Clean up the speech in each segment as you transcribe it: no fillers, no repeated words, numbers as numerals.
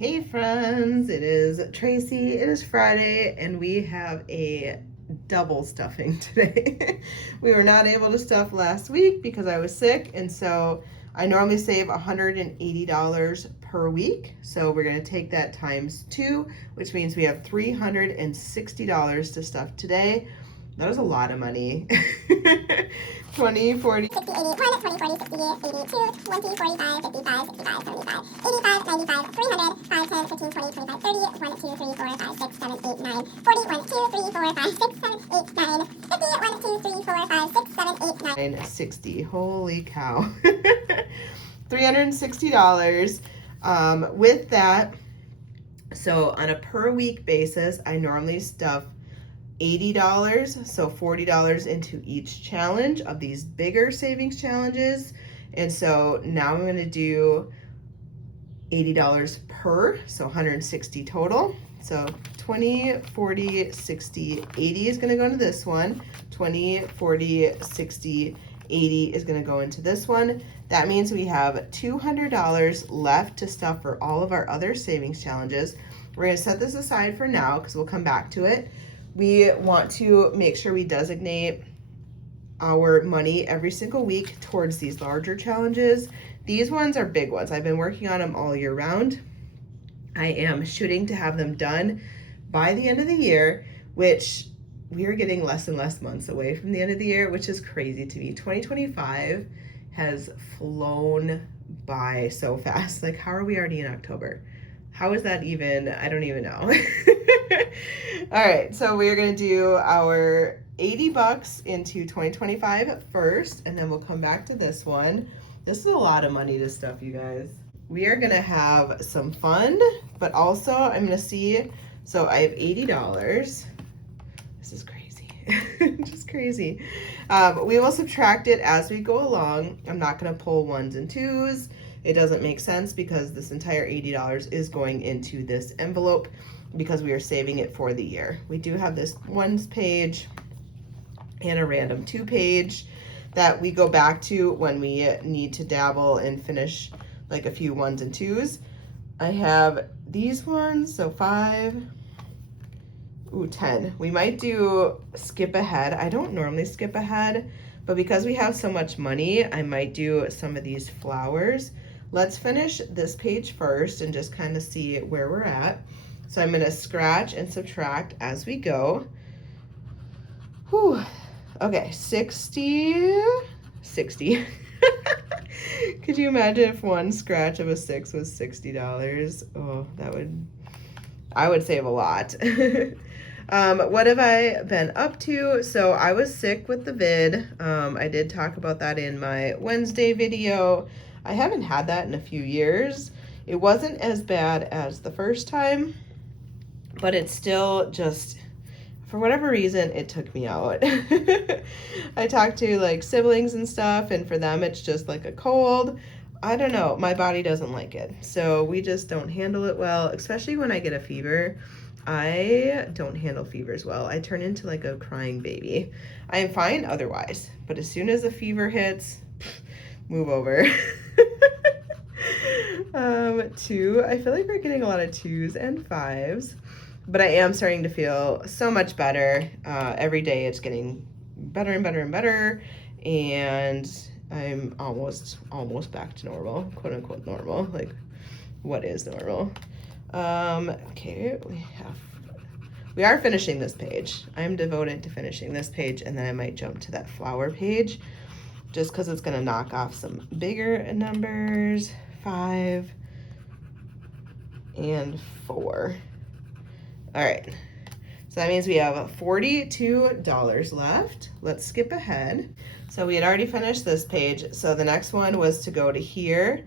Hey friends, it is Tracy. It is Friday and we have a double stuffing today. We were not able to stuff last week because I was sick, and so I normally save $180 per week. So we're going to take that times 2, which means we have $360 to stuff today. That was a lot of money. 20, 40, 60, 80, 1, 20, 40, 60, 82, 20, 45, 55, 65, 75, 85, 95, 300, 5, 10, 15, 20, 25, 30, 1, 2, 3, 4, 5, 6, 7, 8, 9, 40, 1, 2, 3, 4, 5, 6, 7, 8, 9, 50, 1, 2, 3, 4, 5, 6, 7, 8, 9, 60. Holy cow. $360. With that, so on a per week basis, I normally stuff $80, so $40 into each challenge of these bigger savings challenges. And so now I'm going to do $80 per, so 160 total. So 20, 40, 60, 80 is going to go into this one. 20, 40, 60, 80 is going to go into this one. That means we have $200 left to stuff for all of our other savings challenges. We're going to set this aside for now because we'll come back to it. We want to make sure we designate our money every single week towards these larger challenges. These ones are big ones. I've been working on them all year round. I am shooting to have them done by the end of the year, which we are getting less and less months away from the end of the year, which is crazy to me. 2025 has flown by so fast. Like, how are we already in October? How is that even? I don't even know. All right, so we're gonna do our $80 into 2025 first, and then we'll come back to this one. This is a lot of money to stuff, you guys. We are gonna have some fun, but also I'm gonna see, so I have $80. This is crazy, just crazy. We will subtract it as we go along. I'm not gonna pull ones and twos. It doesn't make sense because this entire $80 is going into this envelope because we are saving it for the year. We do have this ones page and a random 2 page that we go back to when we need to dabble and finish like a few ones and twos. I have these ones, so 5, 10. We might do skip ahead. I don't normally skip ahead, but because we have so much money, I might do some of these flowers. Let's finish this page first and just kind of see where we're at. So I'm gonna scratch and subtract as we go. Whew. Okay, 60. Could you imagine if one scratch of a 6 was $60? Oh, I would save a lot. What have I been up to? So I was sick with the vid. I did talk about that in my Wednesday video. I haven't had that in a few years. It wasn't as bad as the first time, but it's still just, for whatever reason, it took me out. I talked to like siblings and stuff, and for them it's just like a cold. I don't know, my body doesn't like it. So we just don't handle it well, especially when I get a fever. I don't handle fevers well. I turn into like a crying baby. I am fine otherwise, but as soon as a fever hits, move over. 2, I feel like we're getting a lot of 2s and 5s, but I am starting to feel so much better. Every day it's getting better and better and better, and I'm almost back to normal, quote unquote normal. Like, what is normal? Okay, we are finishing this page. I'm devoted to finishing this page, and then I might jump to that flower page just because it's gonna knock off some bigger numbers. 5 and 4. All right, so that means we have $42 left. Let's skip ahead. So we had already finished this page, so the next one was to go to here,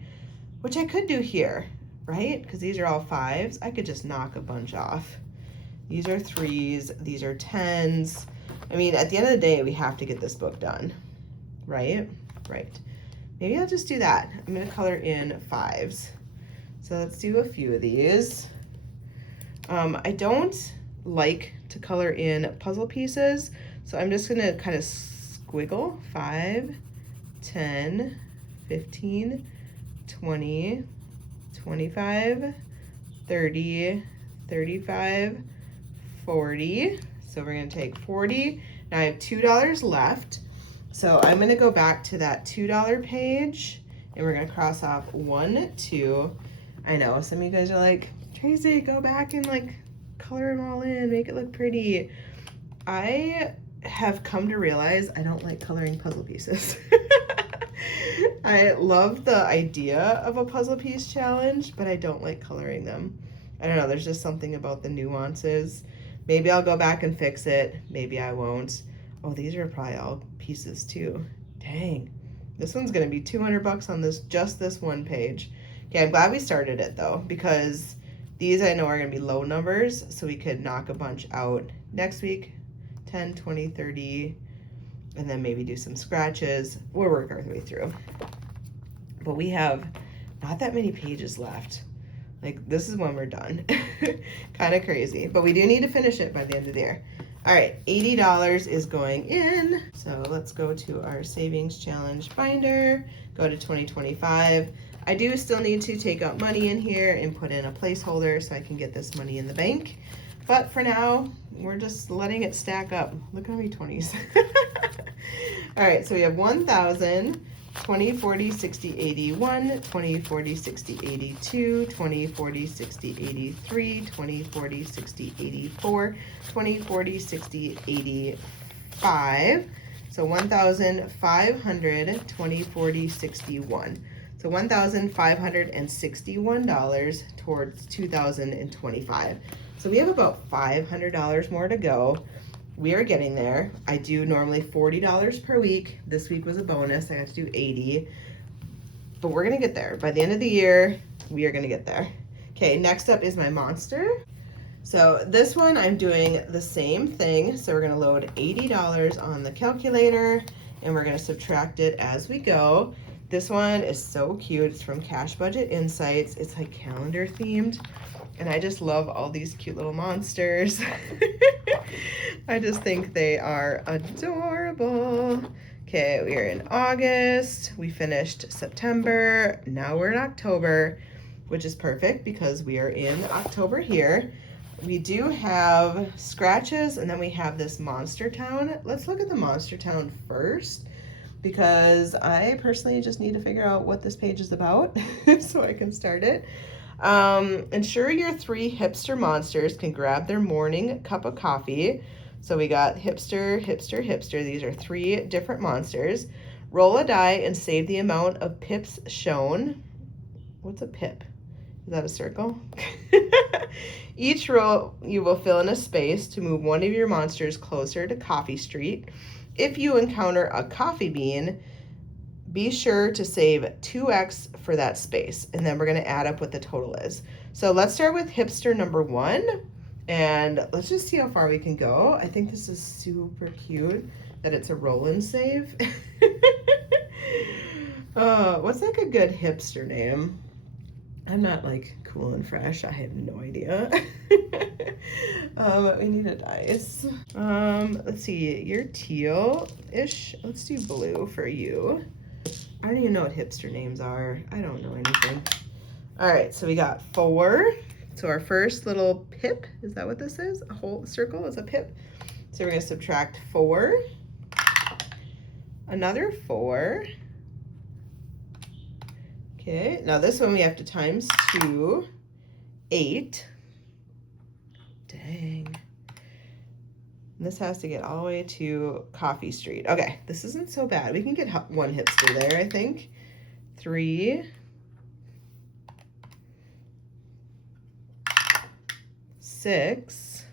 which I could do here, right? Because these are all 5s. I could just knock a bunch off. These are 3s, these are 10s. I mean, at the end of the day, we have to get this book done, right? Right. Maybe I'll just do that. I'm gonna color in 5s. So let's do a few of these. I don't like to color in puzzle pieces, so I'm just gonna kind of squiggle 5, 10, 15, 20, 25, 30, 35, 40. So we're gonna take 40. Now I have $2 left. So I'm gonna go back to that $2 page and we're gonna cross off 1, 2. I know some of you guys are like, Tracy, go back and like color them all in, make it look pretty. I have come to realize I don't like coloring puzzle pieces. I love the idea of a puzzle piece challenge, but I don't like coloring them. I don't know, there's just something about the nuances. Maybe I'll go back and fix it. Maybe I won't. Oh, these are probably all pieces too. Dang. This one's gonna be 200 bucks on this, just this one page. Okay, I'm glad we started it though, because these I know are gonna be low numbers, so we could knock a bunch out next week, 10, 20, 30, and then maybe do some scratches. We'll work our way through. But we have not that many pages left. Like, this is when we're done. Kind of crazy, but we do need to finish it by the end of the year. All right, $80 is going in. So let's go to our savings challenge binder, go to 2025. I do still need to take out money in here and put in a placeholder so I can get this money in the bank. But for now, we're just letting it stack up. Look how many 20s. All right, so we have 1,000, 20, 40, 60, 81, 20, 40, 60, 82, 20, 40, 60, 83, 20, 40, 60, 84, 20, 40, 60, 85. So 1,500, 20, 40, 61. So $1,561 towards 2025. So we have about $500 more to go. We are getting there. I do normally $40 per week. This week was a bonus. I got to do 80. But we're going to get there. By the end of the year, we are going to get there. Okay, next up is my monster. So this one, I'm doing the same thing. So we're going to load $80 on the calculator, and we're going to subtract it as we go. This one is so cute. It's from Cash Budget Insights. It's like calendar themed. And I just love all these cute little monsters. I just think they are adorable. Okay, we are in August. We finished September. Now we're in October, which is perfect because we are in October here. We do have scratches, and then we have this Monster Town. Let's look at the Monster Town first, because I personally just need to figure out what this page is about so I can start it. Ensure your 3 hipster monsters can grab their morning cup of coffee. So we got hipster, hipster, hipster. These are 3 different monsters. Roll a die and save the amount of pips shown. What's a pip? Is that a circle? Each row you will fill in a space to move one of your monsters closer to Coffee Street. If you encounter a coffee bean, be sure to save 2x for that space, and then we're going to add up what the total is. So let's start with hipster number 1, and let's just see how far we can go. I think this is super cute that it's a roll and save. What's like a good hipster name? I'm not like cool and fresh. I have no idea. We need a dice. Let's see, you're teal-ish. Let's do blue for you. I don't even know what hipster names are. I don't know anything. All right, so we got 4. So our first little pip, is that what this is? A whole circle is a pip. So we're gonna subtract 4. Another 4. Okay, now this one we have to times 2, 8. Dang. And this has to get all the way to Coffee Street. Okay, this isn't so bad. We can get 1 hipster there, I think. 3. 6.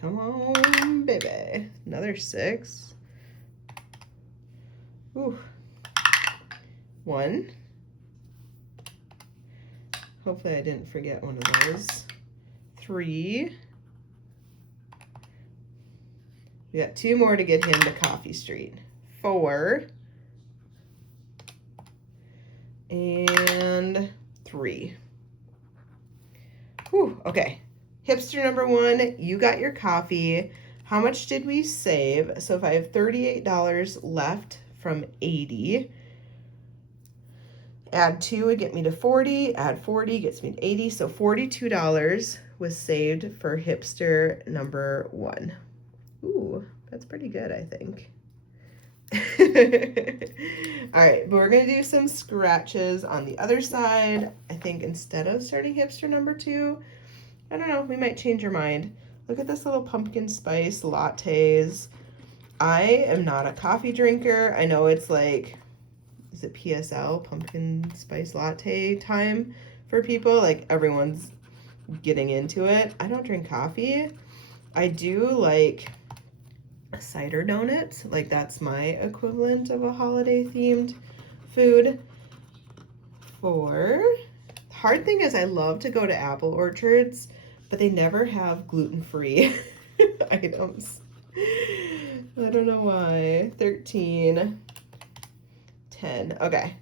Come on, baby. Another 6. Ooh. 1. Hopefully I didn't forget one of those. 3. We got 2 more to get him to Coffee Street. 4. And 3. Whew, okay. Hipster number 1, you got your coffee. How much did we save? So if I have $38 left from 80, Add 2 would get me to 40. Add 40 gets me to 80. So $42 was saved for hipster number 1. Ooh, that's pretty good, I think. All right, but we're gonna do some scratches on the other side. I think instead of starting hipster number 2, I don't know, we might change your mind. Look at this little pumpkin spice lattes. I am not a coffee drinker. I know it's like, is it PSL, pumpkin spice latte time for people? Like everyone's getting into it. I don't drink coffee. I do like cider donuts. Like that's my equivalent of a holiday themed food. The hard thing is I love to go to apple orchards, but they never have gluten-free items. I don't know why. 13, 10. Okay.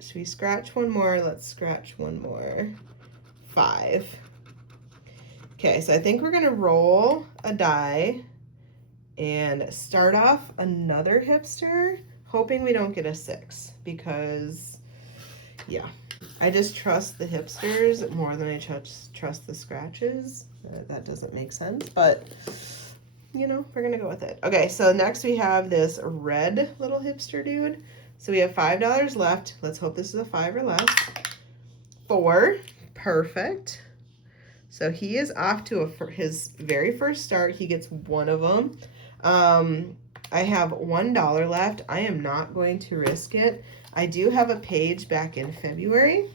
Should we scratch one more? Let's scratch one more. 5. Okay, so I think we're gonna roll a die and start off another hipster, hoping we don't get a 6 because, yeah, I just trust the hipsters more than I trust the scratches. That doesn't make sense, but you know, we're gonna go with it. Okay, so next we have this red little hipster dude. So we have $5 left. Let's hope this is a 5 or less. 4, perfect. So he is off to his very first start. He gets one of them. I have $1 left. I am not going to risk it. I do have a page back in February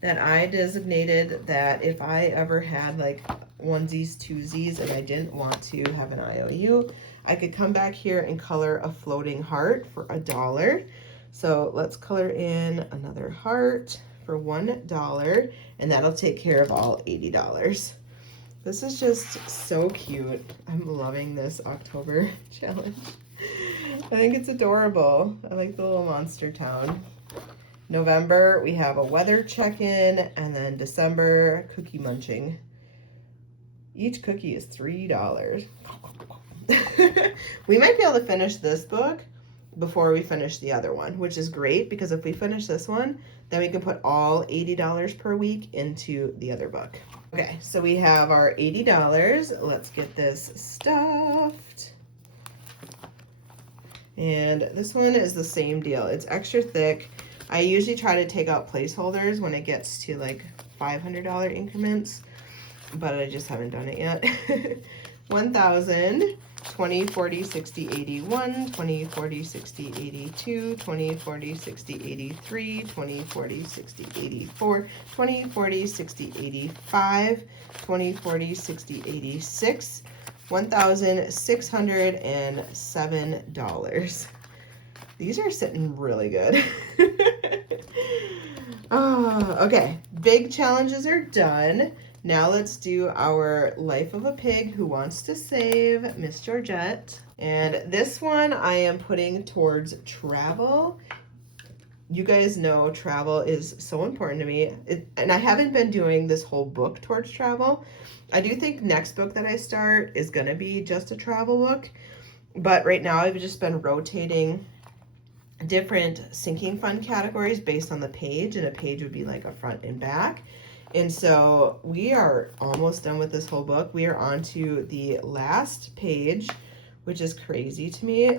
that I designated that if I ever had like onesies, twosies, and I didn't want to have an IOU, I could come back here and color a floating heart for $1. So let's color in another heart for $1, and that'll take care of all $80. This is just so cute. I'm loving this October challenge. I think it's adorable. I like the little monster town. November, we have a weather check-in, and then December, cookie munching. Each cookie is $3. We might be able to finish this book before we finish the other one, which is great because if we finish this one, then we can put all $80 per week into the other book. Okay, so we have our $80. Let's get this stuffed. And this one is the same deal. It's extra thick. I usually try to take out placeholders when it gets to like $500 increments, but I just haven't done it yet. 1,000, 20, 40, 60, 81, 20, 40, 60, 82, 20, 40, 60, 83, 20, 40, 60, 84, 20, 40, 60, 85, 20, 40, 60, 86, $1,607. These are sitting really good. Oh, okay, big challenges are done. Now let's do our Life of a Pig Who Wants to Save, Miss Georgette. And this one I am putting towards travel. You guys know travel is so important to me. And I haven't been doing this whole book towards travel. I do think next book that I start is going to be just a travel book. But right now I've just been rotating different sinking fund categories based on the page. And a page would be like a front and back. And so we are almost done with this whole book. We are on to the last page, which is crazy to me.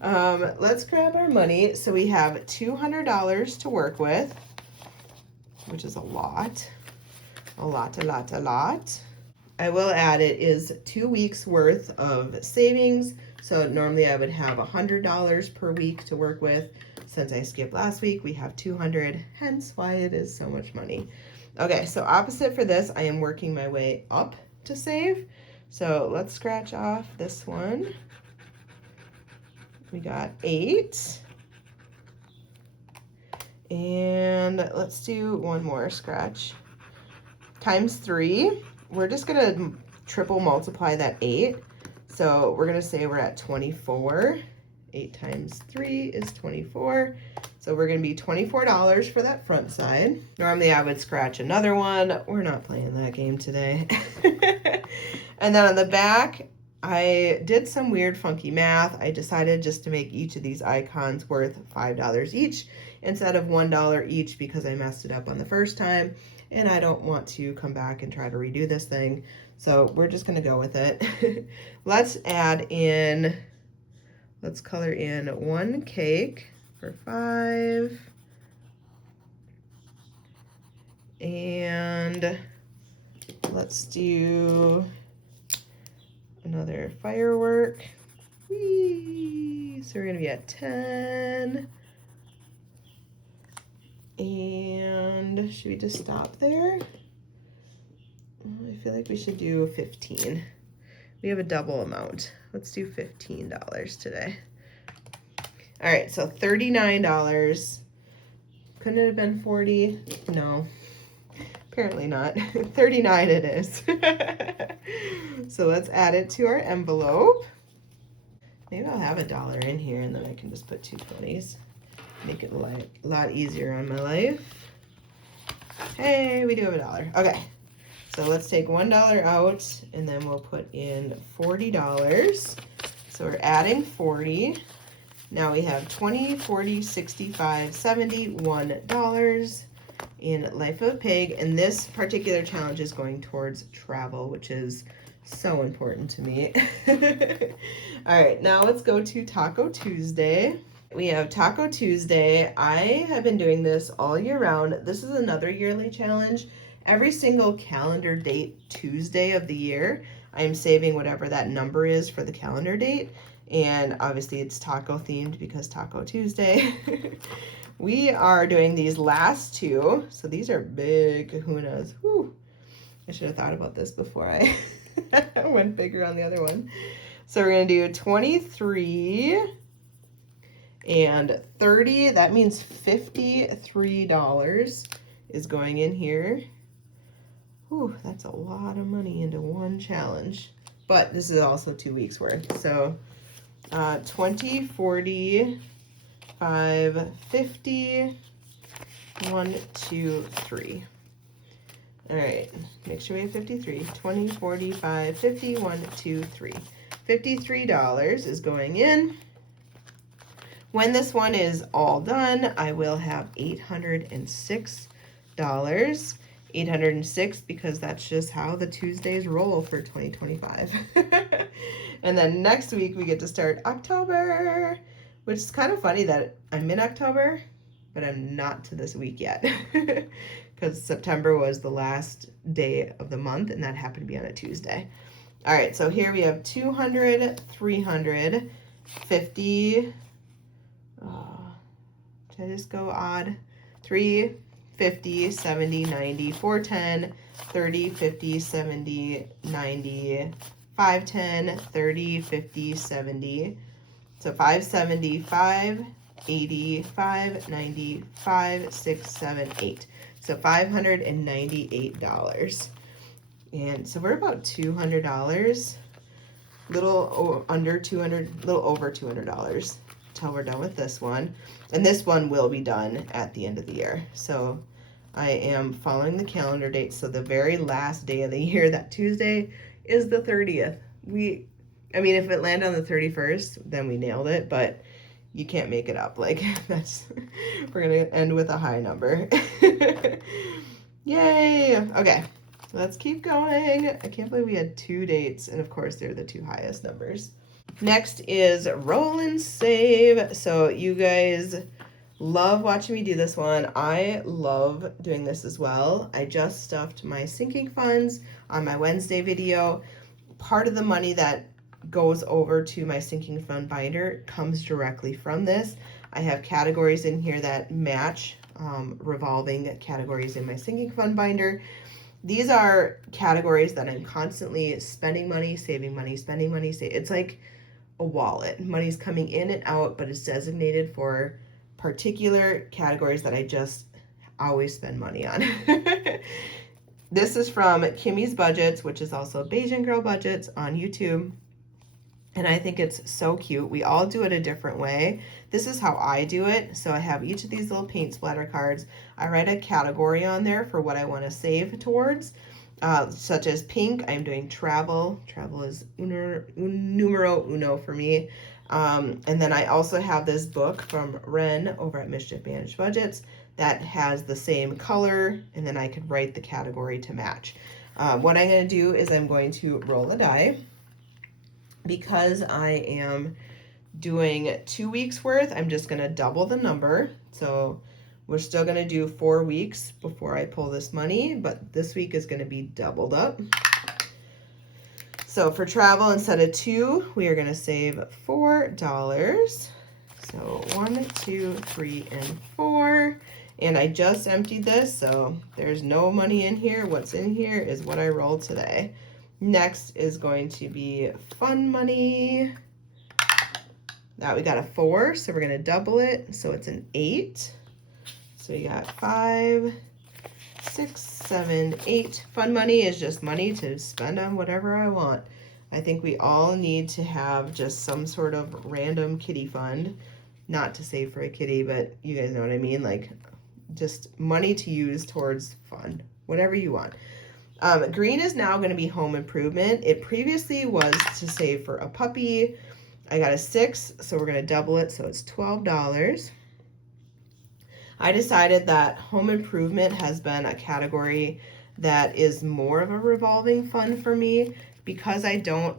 Let's grab our money. So we have $200 to work with, which is a lot. A lot. I will add it is 2 weeks worth of savings. So normally I would have $100 per week to work with. Since I skipped last week, we have 200, hence why it is so much money. Okay, so opposite for this, I am working my way up to save. So let's scratch off this one. We got 8. And let's do one more scratch. Times 3. We're just gonna triple multiply that 8. So we're gonna say we're at 24. 8 times 3 is 24. So we're going to be $24 for that front side. Normally I would scratch another one. We're not playing that game today. And then on the back, I did some weird funky math. I decided just to make each of these icons worth $5 each instead of $1 each because I messed it up on the first time and I don't want to come back and try to redo this thing. So we're just gonna go with it. Let's color in one cake for 5. And let's do another firework. Whee! So we're gonna be at 10. And should we just stop there? I feel like we should do 15. We have a double amount. Let's do $15 today. All right, so $39. Couldn't it have been 40? No, apparently not. 39 it is. So let's add it to our envelope. Maybe I'll have $1 in here and then I can just put 2 20s. Make it a lot easier on my life. Hey, we do have $1. Okay, so let's take $1 out and then we'll put in $40. So we're adding 40. Now we have 20, 40, 65, 70, $1 in Life of a Pig. And this particular challenge is going towards travel, which is so important to me. All right, now let's go to Taco Tuesday. We have Taco Tuesday. I have been doing this all year round. This is another yearly challenge. Every single calendar date Tuesday of the year, I am saving whatever that number is for the calendar date. And obviously it's taco themed because Taco Tuesday. We are doing these last 2. So these are big kahunas. Whew. I should have thought about this before I went bigger on the other one. So we're going to do 23 and 30. That means $53 is going in here. Whew, that's a lot of money into one challenge. But this is also 2 weeks worth. So 20, 40, 5, 50, 1, 2, 3. All right, make sure we have 53. 20, 40, 5, 50, 1, 2, 3. $53 is going in. When this one is all done, I will have $806. 806 because that's just how the Tuesdays roll for 2025. And then next week we get to start October, which is kind of funny that I'm in October, but I'm not to this week yet because September was the last day of the month and that happened to be on a Tuesday. All right, so here we have 200, 300, 50. Should I just go odd? 3, 50, 70, 90, 410, 30, 50, 70, 90, 510, 30, 50, 70. So 575, 80, 590, 6, 7, 8. So $598. And so we're about $200, little under $200, little over $200 till we're done with this one. And this one will be done at the end of the year. So I am following the calendar date. So the very last day of the year, that Tuesday, is the 30th. I mean, if it landed on the 31st, then we nailed it, but you can't make it up. Like, we're gonna end with a high number. Yay! Okay, let's keep going. I can't believe we had 2 dates, and of course, they're the 2 highest numbers. Next is roll and save. So you guys love watching me do this one. I love doing this as well. I just stuffed my sinking funds on my Wednesday video. Part of the money that goes over to my sinking fund binder comes directly from this. I have categories in here that match revolving categories in my sinking fund binder. These are categories that I'm constantly spending money, saving money, spending money. It's like a wallet. Money's coming in and out, but it's designated for particular categories that I just always spend money on. This is from Kimmy's Budgets, which is also Bayesian Girl Budgets on YouTube. And I think it's so cute. We all do it a different way. This is how I do it. So I have each of these little paint splatter cards. I write a category on there for what I want to save towards. such as pink, I'm doing travel. Travel is numero uno for me. And then I also have this book from Ren over at Mischief Managed Budgets that has the same color, and then I could write the category to match. What I'm going to do is I'm going to roll a die. Because I am doing 2 weeks worth, I'm just going to double the number. So we're still going to do 4 weeks before I pull this money, but this week is going to be doubled up. So for travel, instead of 2, we are going to save $4. So 1, 2, 3, and 4. And I just emptied this, so there's no money in here. What's in here is what I rolled today. Next is going to be fun money. Now we got a 4, so we're going to double it. So it's an 8. So we got 5, 6, 7, 8. Fun money is just money to spend on whatever I want. I think we all need to have just some sort of random kitty fund. Not to save for a kitty, but you guys know what I mean. Like just money to use towards fun, whatever you want. Green is now going to be home improvement. It previously was to save for a puppy. I got a 6, so we're going to double it, so it's $12. I decided that home improvement has been a category that is more of a revolving fund for me because I don't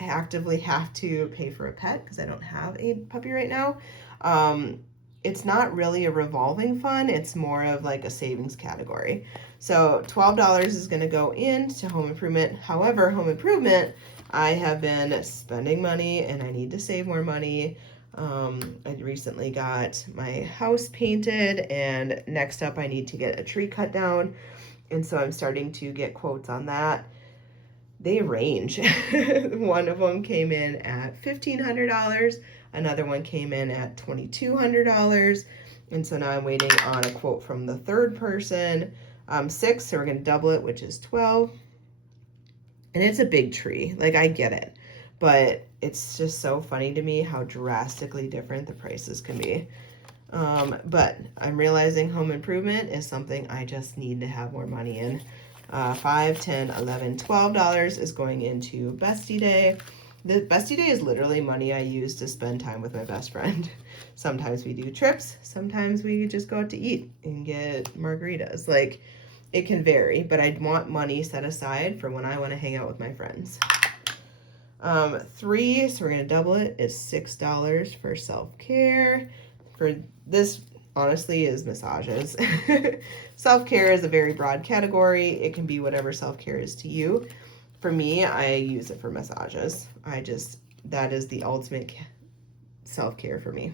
actively have to pay for a pet because I don't have a puppy right now. It's not really a revolving fund. It's more of like a savings category. So $12 is going to go into home improvement. However, home improvement, I have been spending money and I need to save more money. I recently got my house painted, and next up I need to get a tree cut down. And so I'm starting to get quotes on that. They range. One of them came in at $1,500. Another one came in at $2,200. And so now I'm waiting on a quote from the third person. 6, so we're going to double it, which is 12. And it's a big tree. Like, I get it. But it's just so funny to me how drastically different the prices can be. But I'm realizing home improvement is something I just need to have more money in. $5, $10, $11, $12 is going into Bestie Day. The Bestie Day is literally money I use to spend time with my best friend. Sometimes we do trips. Sometimes we just go out to eat and get margaritas. Like, it can vary, but I want money set aside for when I want to hang out with my friends. 3, so we're going to double it. It's $6 for self-care. For this, honestly, is massages. Self-care is a very broad category. It can be whatever self-care is to you. For me, I use it for massages. That is the ultimate self-care for me.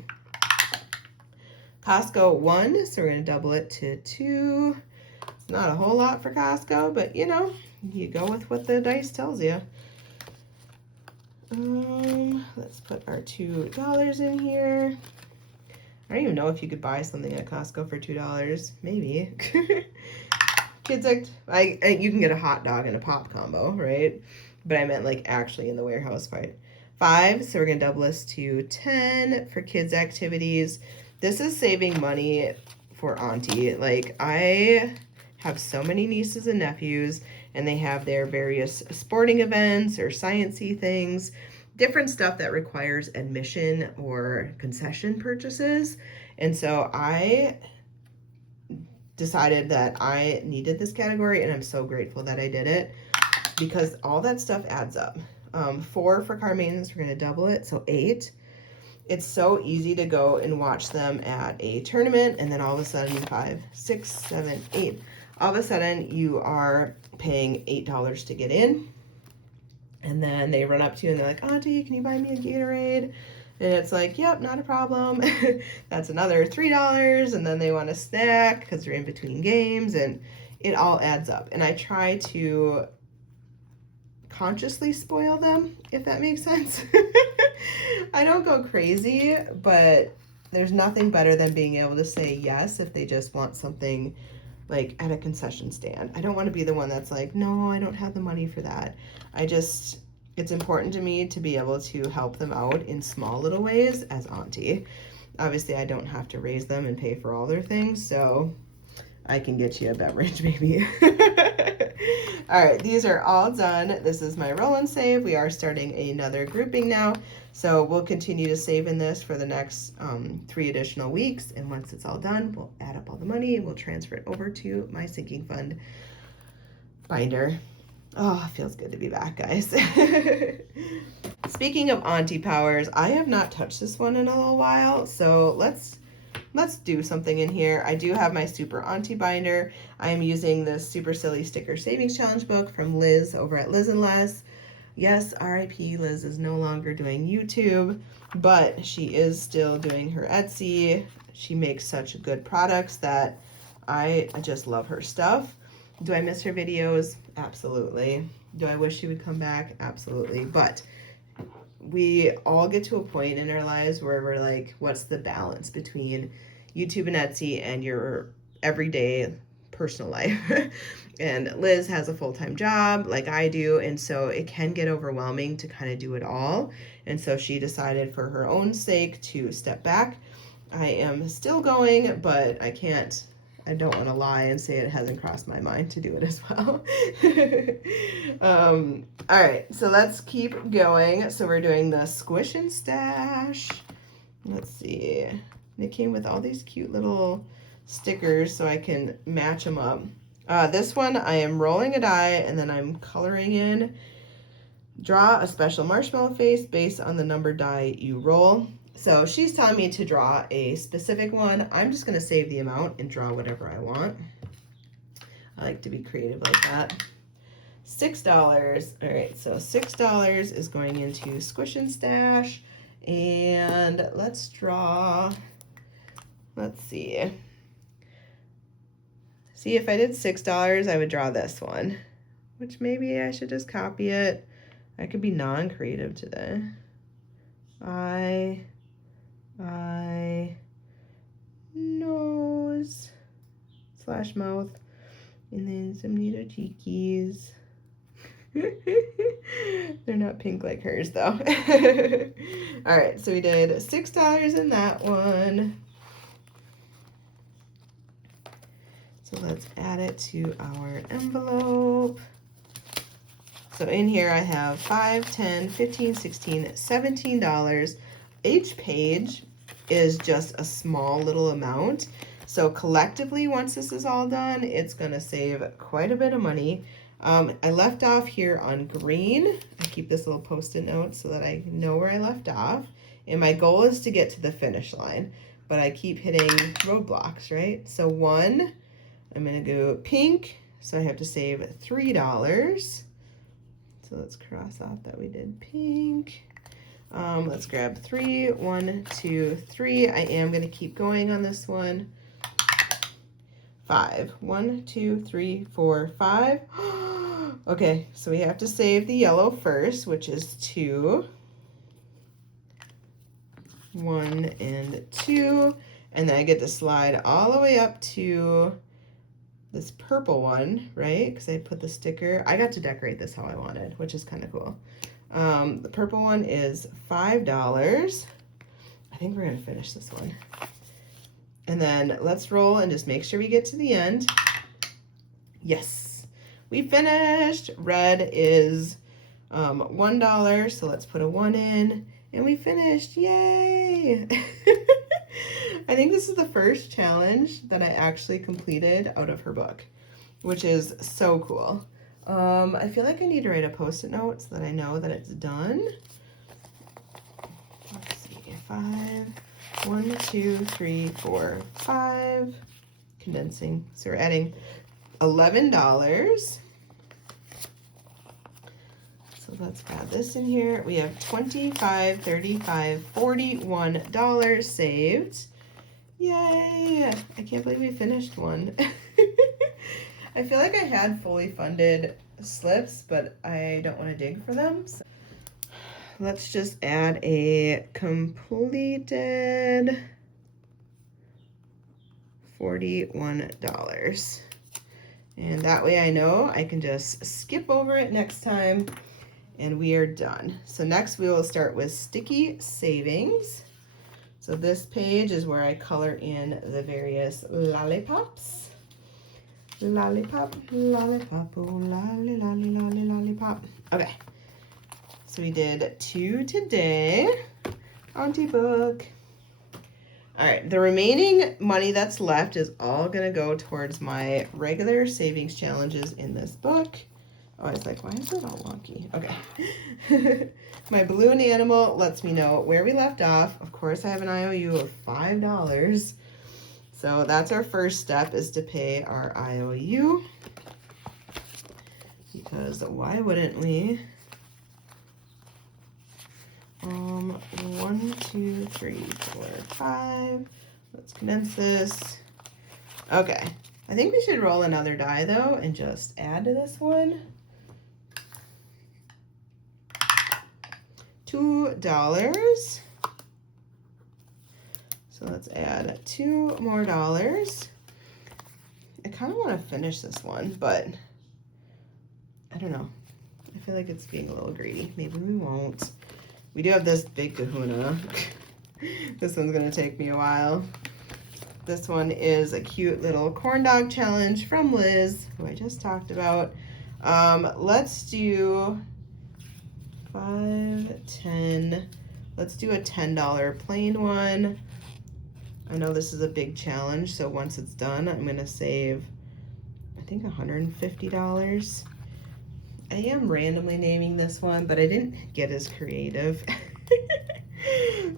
Costco 1, so we're going to double it to 2. It's not a whole lot for Costco, but you know, you go with what the dice tells you. Let's put our $2 in here. I don't even know if you could buy something at Costco for $2. Maybe. Kids you can get a hot dog and a pop combo, right? But I meant like actually in the warehouse part. 5, so we're gonna double this to 10 for kids activities. This is saving money for Auntie. Like, I have so many nieces and nephews, and they have their various sporting events or science-y things, different stuff that requires admission or concession purchases. And so I decided that I needed this category, and I'm so grateful that I did it because all that stuff adds up. 4 for car maintenance, we're going to double it, so 8. It's so easy to go and watch them at a tournament, and then all of a sudden 5, 6, 7, 8. All of a sudden you are paying $8 to get in, and then they run up to you and they're like, Auntie, can you buy me a Gatorade? And it's like, yep, not a problem. That's another $3, and then they want a snack because they're in between games, and it all adds up. And I try to consciously spoil them, if that makes sense. I don't go crazy, but there's nothing better than being able to say yes if they just want something like at a concession stand. I don't want to be the one that's like, no, I don't have the money for that. It's important to me to be able to help them out in small little ways as Auntie. Obviously, I don't have to raise them and pay for all their things, so I can get you a beverage maybe. All right, these are all done. This is my roll and save. We are starting another grouping now. So we'll continue to save in this for the next 3 additional weeks. And once it's all done, we'll add up all the money and we'll transfer it over to my sinking fund binder. Oh, it feels good to be back, guys. Speaking of Auntie powers, I have not touched this one in a little while. So let's do something in here. I do have my Super Auntie binder. I am using this Super Silly Sticker Savings Challenge book from Liz over at Liz and Les. Yes, RIP, Liz is no longer doing YouTube, but she is still doing her Etsy. She makes such good products that I just love her stuff. Do I miss her videos? Absolutely. Do I wish she would come back? Absolutely. But we all get to a point in our lives where we're like, what's the balance between YouTube and Etsy and your everyday personal life? And Liz has a full-time job like I do, and so it can get overwhelming to kind of do it all. And so she decided for her own sake to step back. I am still going, but I don't want to lie and say it hasn't crossed my mind to do it as well. All right, so let's keep going. So we're doing the Squish and Stash. Let's see. It came with all these cute little stickers so I can match them up. This one, I am rolling a die and then I'm coloring in. Draw a special marshmallow face based on the number die you roll. So she's telling me to draw a specific one. I'm just going to save the amount and draw whatever I want. I like to be creative like that. $6. All right, so $6 is going into Squish and Stash. And let's draw, let's see. See, if I did $6, I would draw this one, which maybe I should just copy it. I could be non-creative today. Nose / mouth, and then some little cheekies. They're not pink like hers though. All right, so we did $6 in that one. So let's add it to our envelope. So in here I have $5, $10, $15, $16, $17. Each page is just a small little amount. So collectively, once this is all done, it's gonna save quite a bit of money. I left off here on green. I keep this little Post-it note so that I know where I left off. And my goal is to get to the finish line, but I keep hitting roadblocks, right? So one, I'm gonna go pink. So I have to save $3. So let's cross off that we did pink. Let's grab 3, 1, 2, 3. I am gonna keep going on this one. 5, 1, 2, 3, 4, 5. Okay, so we have to save the yellow first, which is 2. 1 and 2. And then I get to slide all the way up to this purple one, right? Because I put the sticker. I got to decorate this how I wanted, which is kind of cool. The purple one is $5. I think we're gonna finish this one. And then let's roll and just make sure we get to the end. Yes, we finished. Red is $1, so let's put a 1 in. And we finished, yay! I think this is the first challenge that I actually completed out of her book, which is so cool. I feel like I need to write a Post-it note so that I know that it's done. Let's see, 5, 1, 2, 3, 4, 5. Condensing, so we're adding $11. So let's add this in here. We have $25, $35, $41 saved. Yay! I can't believe we finished one. I feel like I had fully funded slips, but I don't want to dig for them. So let's just add a completed $41. And that way I know I can just skip over it next time and we are done. So next we will start with sticky savings. So this page is where I color in the various lollipops. Lollipop, lollipop, oh lolly, lolly, lolly, lollipop. Okay, so we did 2 today. Auntie book. All right, the remaining money that's left is all gonna go towards my regular savings challenges in this book. Oh, I was like, why is it all wonky? Okay. My balloon animal lets me know where we left off. Of course, I have an IOU of $5. So that's our first step, is to pay our IOU. Because why wouldn't we? 1, 2, 3, 4, 5. Let's condense this. Okay. I think we should roll another die though and just add to this one. $2. So let's add 2 more dollars. I kind of want to finish this one, but I don't know. I feel like it's being a little greedy. Maybe we won't. We do have this big kahuna. This one's gonna take me a while. This one is a cute little corn dog challenge from Liz, who I just talked about. Let's do 5, 10. Let's do a $10 plain one. I know this is a big challenge, so once it's done, I'm gonna save, I think, $150. I am randomly naming this one, but I didn't get as creative.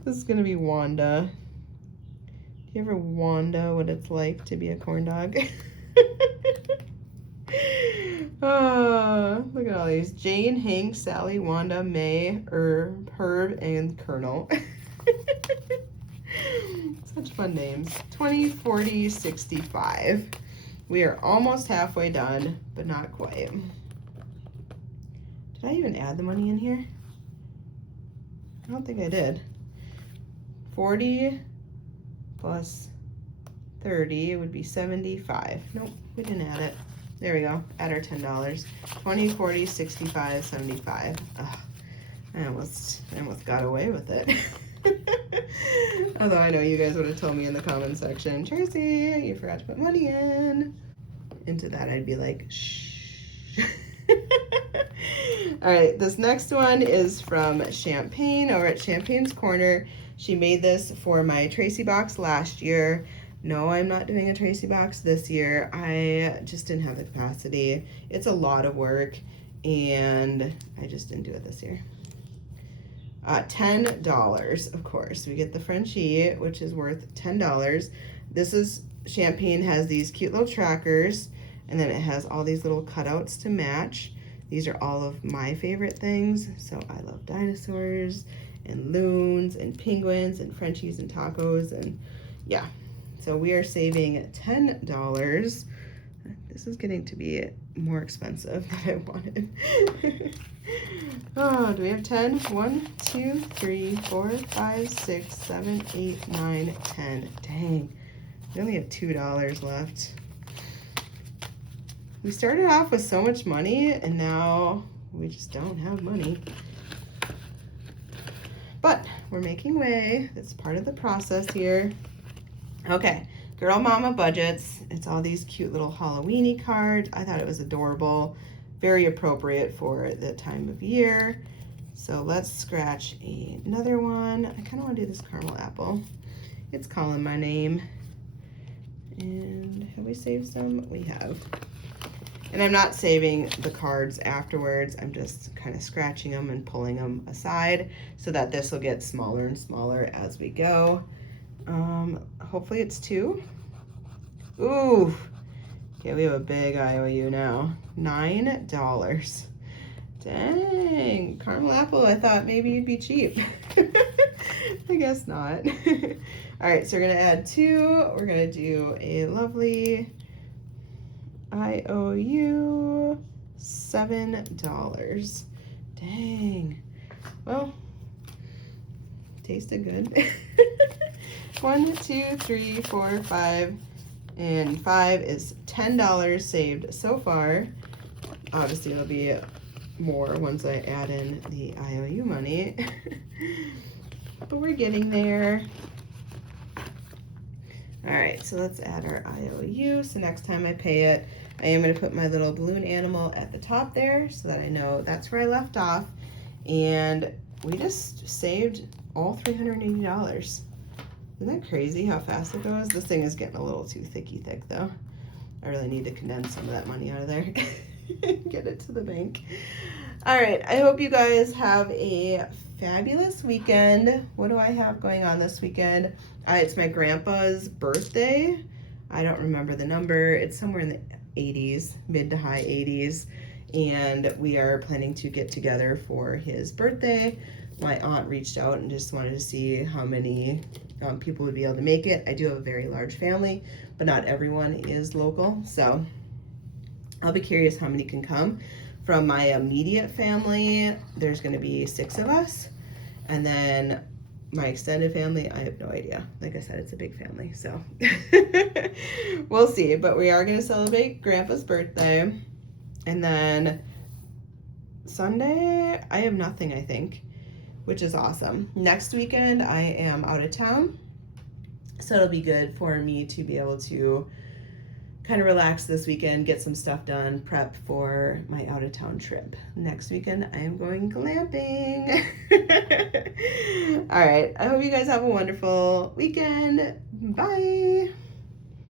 This is gonna be Wanda. Do you ever wonder what it's like to be a corn dog? Oh, look at all these. Jane, Hank, Sally, Wanda, May, Herb, and Colonel. Such fun names. 20, 40, 65. We are almost halfway done, but not quite. Did I even add the money in here? I don't think I did. 40 plus 30 would be 75. Nope, we didn't add it. There we go. Add our $10. 20, 40, 65, 75. Ugh, I almost got away with it. Although I know you guys would have told me in the comment section, Tracy, you forgot to put money in. Into that, I'd be like, shh. All right, this next one is from Champagne over at Champagne's Corner. She made this for my Tracy box last year. No, I'm not doing a Tracy box this year. I just didn't have the capacity. It's a lot of work, and I just didn't do it this year. $10, of course. We get the Frenchie, which is worth $10. This is, Champagne has these cute little trackers, and then it has all these little cutouts to match. These are all of my favorite things. So I love dinosaurs and loons and penguins and Frenchies and tacos, and yeah. So we are saving $10. This is getting to be more expensive than I wanted. Oh, do we have 10? 1, 2, 3, 4, 5, 6, 7, 8, 9, 10. Dang. We only have $2 left. We started off with so much money, and now we just don't have money. But we're making way. That's part of the process here. Okay, Girl Mama Budgets. It's all these cute little Halloween-y cards. I thought it was adorable. Very appropriate for the time of year. So let's scratch another one. I kind of want to do this caramel apple. It's calling my name. And have we saved some? We have. And I'm not saving the cards afterwards. I'm just kind of scratching them and pulling them aside so that this will get smaller and smaller as we go. Hopefully it's 2. Ooh. Okay, we have a big IOU now. $9. Dang. Caramel apple, I thought maybe you'd be cheap. I guess not. All right, so we're gonna add 2. We're gonna do a lovely IOU $7. Dang. Well, tasted good. 1, 2, 3, 4, 5, and 5 is $10 saved so far. Obviously, it'll be more once I add in the IOU money. But we're getting there. All right, so let's add our IOU. So next time I pay it, I am going to put my little balloon animal at the top there so that I know that's where I left off. And we just saved all $380. Isn't that crazy how fast it goes? This thing is getting a little too thick though. I really need to condense some of that money out of there. Get it to the bank. All right, I hope you guys have a fabulous weekend. What do I have going on this weekend? It's my grandpa's birthday. I don't remember the number. It's somewhere in the 80s, mid to high 80s. And we are planning to get together for his birthday. My aunt reached out and just wanted to see how many people would be able to make it. I do have a very large family, but not everyone is local. So I'll be curious how many can come. From my immediate family, there's going to be 6 of us. And then my extended family, I have no idea. Like I said, it's a big family, so we'll see. But we are going to celebrate Grandpa's birthday. And then Sunday, I have nothing, I think, which is awesome. Next weekend, I am out of town. So it'll be good for me to be able to kind of relax this weekend, get some stuff done, prep for my out of town trip. Next weekend, I am going glamping. All right, I hope you guys have a wonderful weekend. Bye.